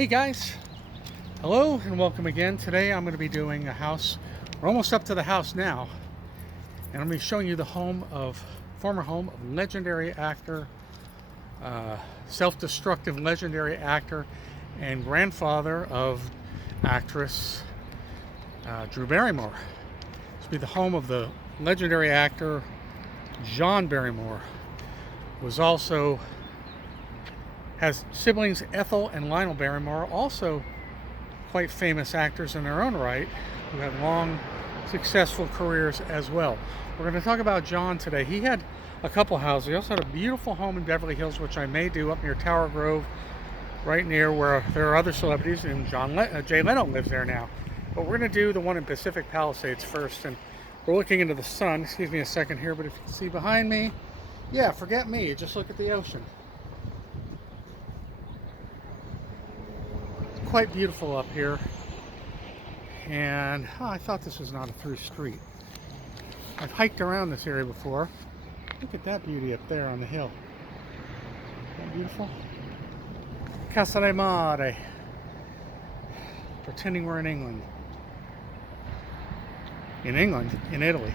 Hey guys, hello and welcome again. Today I'm going to be doing a house. We're almost up to the house now, and I'm going to be showing you the former home of legendary actor, self-destructive legendary actor, and grandfather of actress Drew Barrymore. This will be the home of the legendary actor John Barrymore. Has siblings Ethel and Lionel Barrymore, also quite famous actors in their own right, who had long, successful careers as well. We're going to talk about John today. He had a couple houses. He also had a beautiful home in Beverly Hills, which I may do up near Tower Grove, right near where there are other celebrities, and Jay Leno lives there now. But we're going to do the one in Pacific Palisades first, and we're looking into the sun. Excuse me a second here, but if you can see behind me, yeah, forget me, just look at the ocean. Quite beautiful up here, and I thought this was not a through street. I've hiked around this area before. Look at that beauty up there on the hill. Isn't that beautiful? Casa del Mare. Pretending we're in England. In England? In Italy.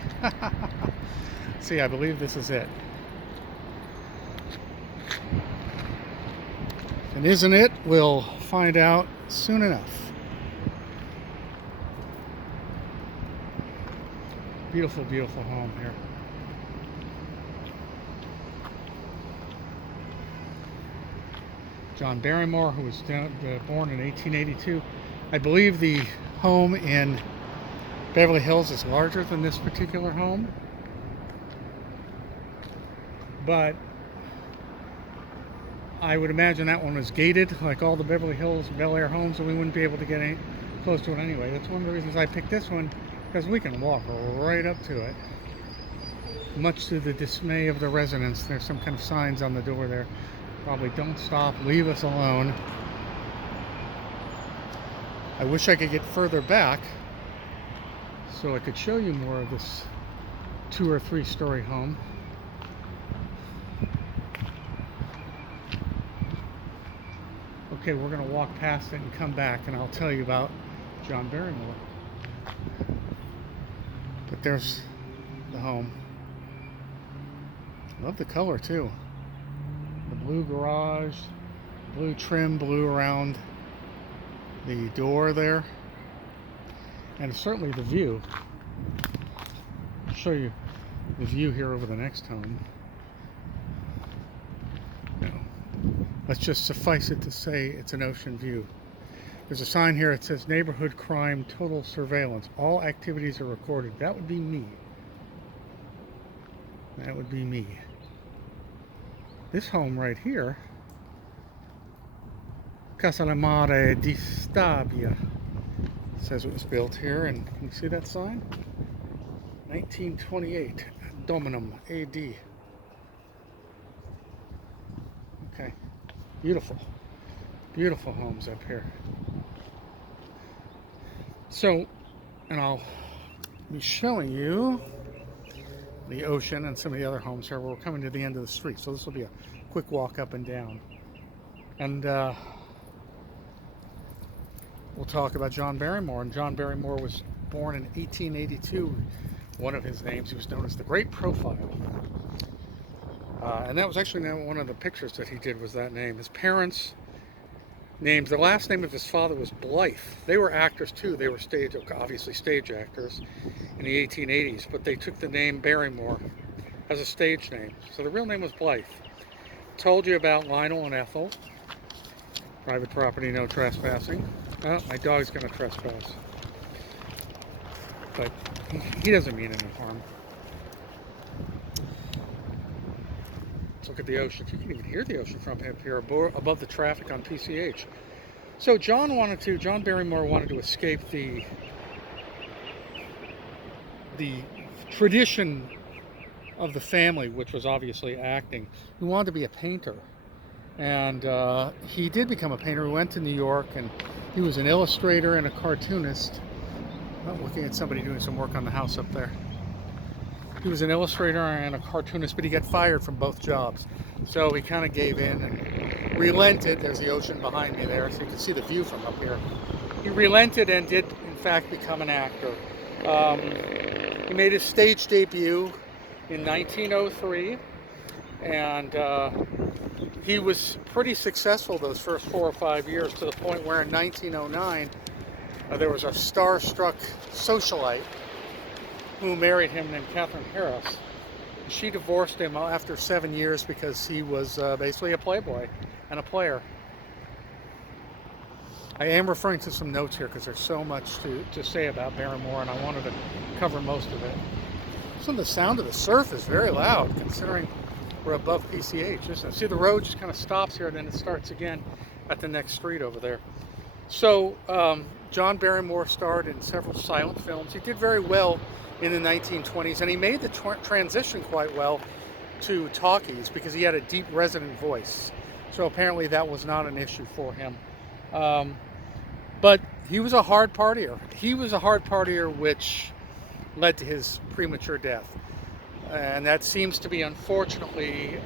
See, I believe this is it. And isn't it? We'll find out soon enough. Beautiful, beautiful home here. John Barrymore, who was born in 1882. I believe the home in Beverly Hills is larger than this particular home, but I would imagine that one was gated, like all the Beverly Hills Bel Air homes, and we wouldn't be able to get any close to it anyway. That's one of the reasons I picked this one, because we can walk right up to it. Much to the dismay of the residents. There's some kind of signs on the door there. Probably don't stop, leave us alone. I wish I could get further back so I could show you more of this 2 or 3 story home. Okay, we're going to walk past it and come back, and I'll tell you about John Barrymore. But there's the home. Love the color too. The blue garage, blue trim, blue around the door there, and certainly the view. I'll show you the view here over the next home. Let's just suffice it to say it's an ocean view. There's a sign here that says neighborhood crime total surveillance. All activities are recorded. That would be me. That would be me. This home right here, Casa del Mare di Stabia, says it was built here, and can you see that sign? 1928, Dominum AD. Okay. Beautiful, beautiful homes up here. So, and I'll be showing you the ocean and some of the other homes here. We're coming to the end of the street, so this will be a quick walk up and down. And we'll talk about John Barrymore. And John Barrymore was born in 1882. One of his names, he was known as the Great Profile. And that was actually one of the pictures that he did, was that name. His parents' names, the last name of his father was Blythe. They were actors too. They were obviously stage actors in the 1880s, but they took the name Barrymore as a stage name. So the real name was Blythe. Told you about Lionel and Ethel. Private property, no trespassing. Oh, my dog's gonna trespass. But he doesn't mean any harm. Look at the ocean. You can even hear the ocean from up here above the traffic on PCH. So John Barrymore wanted to escape the tradition of the family, which was obviously acting. He wanted to be a painter. And he did become a painter. He went to New York, and he was an illustrator and a cartoonist. I'm looking at somebody doing some work on the house up there. He was an illustrator and a cartoonist, but he got fired from both jobs. So he kind of gave in and relented. There's the ocean behind me there, so you can see the view from up here. He relented and did, in fact, become an actor. He made his stage debut in 1903, and he was pretty successful those first 4 or 5 years, to the point where in 1909 there was a star-struck socialite who married him named Catherine Harris. She divorced him after 7 years because he was basically a playboy and a player. I am referring to some notes here because there's so much to say about Barrymore, and I wanted to cover most of it. Some of the sound of the surf is very loud, considering we're above PCH, isn't it? See, the road just kind of stops here, and then it starts again at the next street over there. So, John Barrymore starred in several silent films. He did very well in the 1920s, and he made the transition quite well to talkies because he had a deep, resonant voice. So apparently that was not an issue for him. But he was a hard partier. He was a hard partier, which led to his premature death. And that seems to be, unfortunately,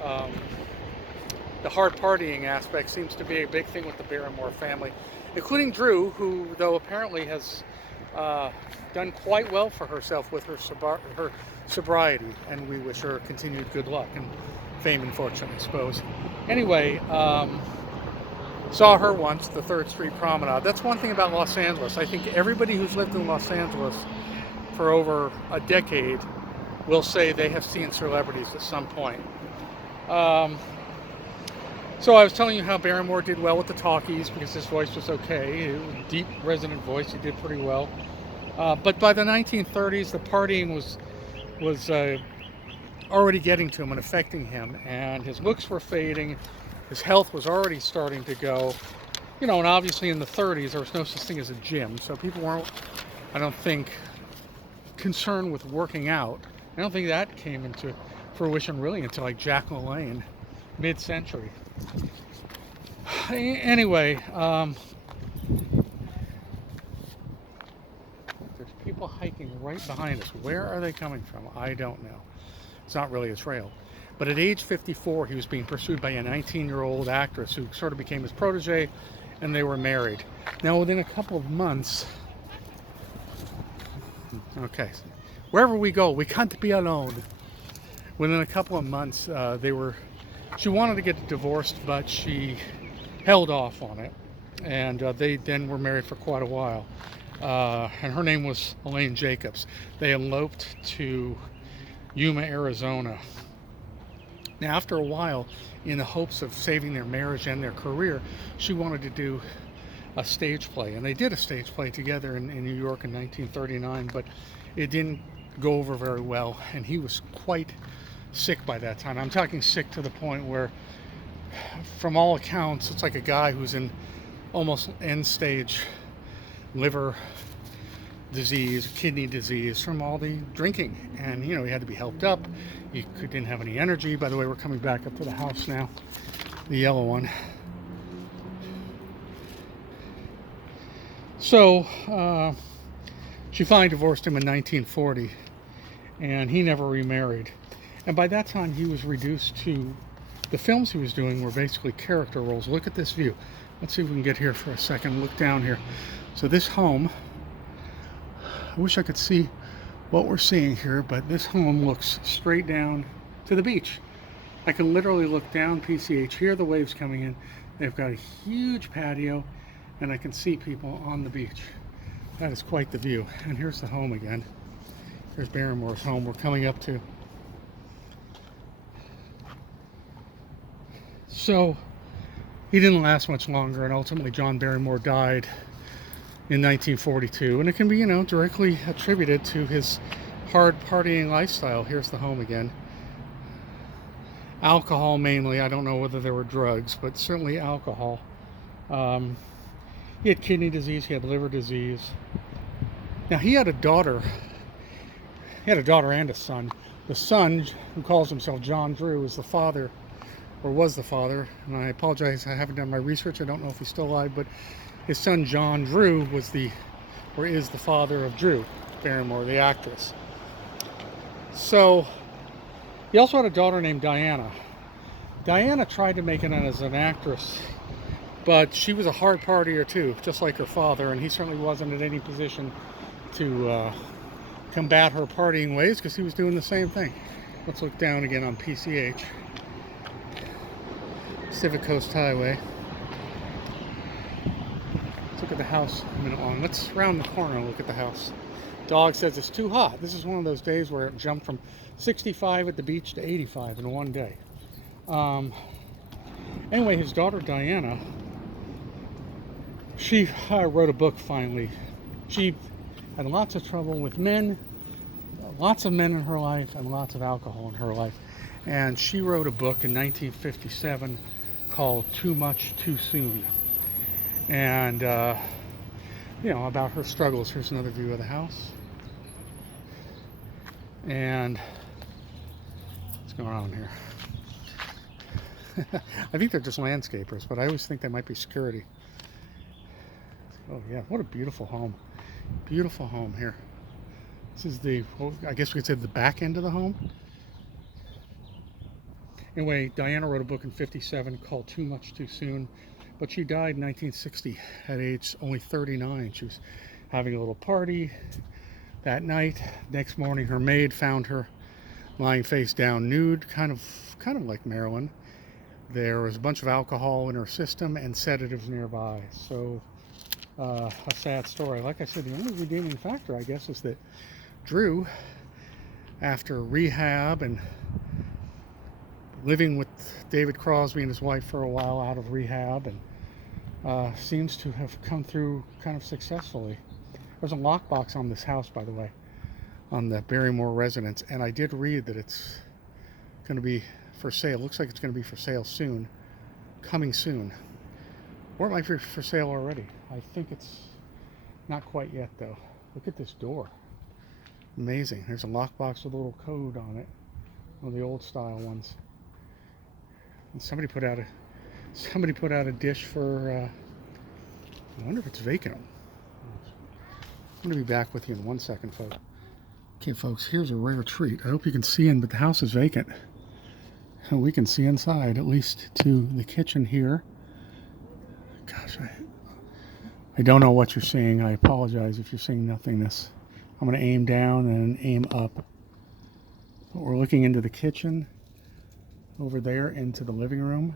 the hard partying aspect seems to be a big thing with the Barrymore family, including Drew, who, though apparently has done quite well for herself with her sobriety, and we wish her continued good luck and fame and fortune, I suppose. Anyway, saw her once at the 3rd Street Promenade. That's one thing about Los Angeles. I think everybody who's lived in Los Angeles for over a decade will say they have seen celebrities at some point. So I was telling you how Barrymore did well with the talkies because his voice was okay. It was a deep, resonant voice. He did pretty well. But by the 1930s, the partying was already getting to him and affecting him, and his looks were fading. His health was already starting to go. You know, and obviously in the 30s, there was no such thing as a gym, so people weren't, I don't think, concerned with working out. I don't think that came into fruition really until like Jack LaLanne, mid-century. Anyway, there's people hiking right behind us. Where are they coming from? I don't know. It's not really a trail. But at age 54, he was being pursued by a 19-year-old actress who sort of became his protege, and they were married. Now, within a couple of months, okay, wherever we go, we can't be alone. Within a couple of months, she wanted to get divorced, but she held off on it, and they then were married for quite a while. And her name was Elaine Jacobs. They eloped to Yuma, Arizona. Now, after a while, in the hopes of saving their marriage and their career, she wanted to do a stage play, and they did a stage play together in New York in 1939, but it didn't go over very well, and he was quite sick by that time. I'm talking sick to the point where, from all accounts, it's like a guy who's in almost end stage liver disease, kidney disease from all the drinking, and you know, he had to be helped up. He didn't have any energy. By the way, we're coming back up to the house now, the yellow one. So she finally divorced him in 1940, and he never remarried. And by that time, he was reduced to, the films he was doing were basically character roles. Look at this view. Let's see if we can get here for a second. Look down here. So this home, I wish I could see what we're seeing here, but this home looks straight down to the beach. I can literally look down PCH, hear the waves coming in. They've got a huge patio, and I can see people on the beach. That is quite the view. And here's the home again. Here's Barrymore's home we're coming up to. So he didn't last much longer, and ultimately John Barrymore died in 1942, and it can be, you know, directly attributed to his hard partying lifestyle. Here's the home again. Alcohol mainly. I don't know whether there were drugs, but certainly alcohol. He had kidney disease, he had liver disease. Now, he had a daughter. He had a daughter and a son. The son, who calls himself John Drew, is the father, or was the father, and I apologize, I haven't done my research, I don't know if he's still alive, but his son John Drew was is the father of Drew Barrymore, the actress. So he also had a daughter named Diana. Diana tried to make it as an actress, but she was a hard partier too, just like her father, and he certainly wasn't in any position to combat her partying ways because he was doing the same thing. Let's look down again on PCH, Pacific Coast Highway. Let's look at the house a minute long. Let's round the corner and look at the house. Dog says it's too hot. This is one of those days where it jumped from 65 at the beach to 85 in one day. Anyway, his daughter Diana, she wrote a book finally. She had lots of trouble with men, lots of men in her life, and lots of alcohol in her life. And she wrote a book in 1957 called Too Much Too Soon. And, you know, about her struggles. Here's another view of the house. And what's going on here? I think they're just landscapers, but I always think they might be security. Oh yeah, what a beautiful home. Beautiful home here. This is the, well, I guess we could say the back end of the home. Anyway, Diana wrote a book in 57 called Too Much Too Soon, but she died in 1960 at age only 39. She was having a little party that night. Next morning, her maid found her lying face down nude, kind of like Marilyn. There was a bunch of alcohol in her system and sedatives nearby. So a sad story. Like I said, the only redeeming factor, I guess, is that Drew, after rehab and living with David Crosby and his wife for a while out of rehab, and seems to have come through kind of successfully. There's a lockbox on this house, by the way, on the Barrymore residence, and I did read that it's going to be for sale. Looks like it's going to be for sale soon, coming soon. Or it might be for sale already. I think it's not quite yet, though. Look at this door. Amazing. There's a lockbox with a little code on it. One of the old style ones. And somebody put out a dish for, I wonder if it's vacant. I'm going to be back with you in 1 second, folks. Okay, folks, here's a rare treat. I hope you can see in, but the house is vacant. And we can see inside, at least to the kitchen here. Gosh, I don't know what you're seeing. I apologize if you're seeing nothingness. I'm going to aim down and aim up. But we're looking into the kitchen, over there into the living room.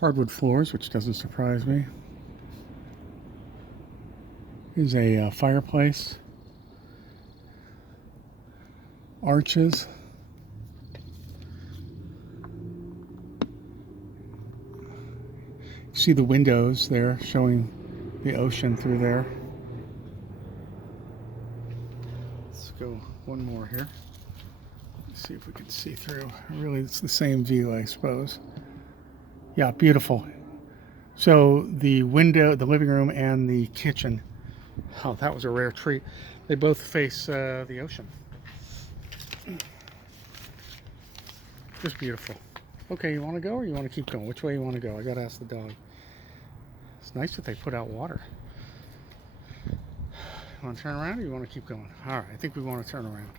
Hardwood floors, which doesn't surprise me. Here's a fireplace. Arches. You see the windows there showing the ocean through there. Let's go one more here. Let's see if we can see through. Really, it's the same view, I suppose. Yeah, beautiful. So the window, the living room, and the kitchen. Oh, that was a rare treat. They both face the ocean. Just beautiful. Okay, you want to go or you want to keep going? Which way you want to go? I got to ask the dog. It's nice that they put out water. You want to turn around or you want to keep going? All right, I think we want to turn around.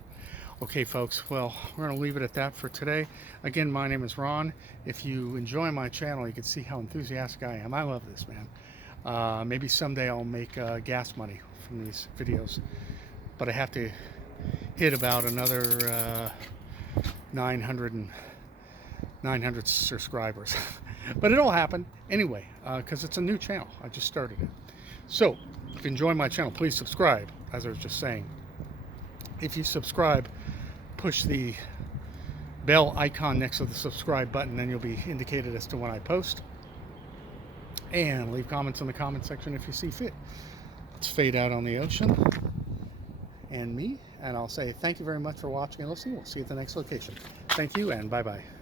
Okay, folks, well, we're going to leave it at that for today. Again, my name is Ron. If you enjoy my channel, you can see how enthusiastic I am. I love this, man. Maybe someday I'll make gas money from these videos, but I have to hit about another 900 subscribers. But it'll happen anyway, because it's a new channel. I just started it. So, if you enjoy my channel, please subscribe, as I was just saying. If you subscribe, push the bell icon next to the subscribe button, then you'll be indicated as to when I post. And leave comments in the comment section if you see fit. Let's fade out on the ocean and me, and I'll say thank you very much for watching and listening. We'll see you at the next location. Thank you, and bye-bye.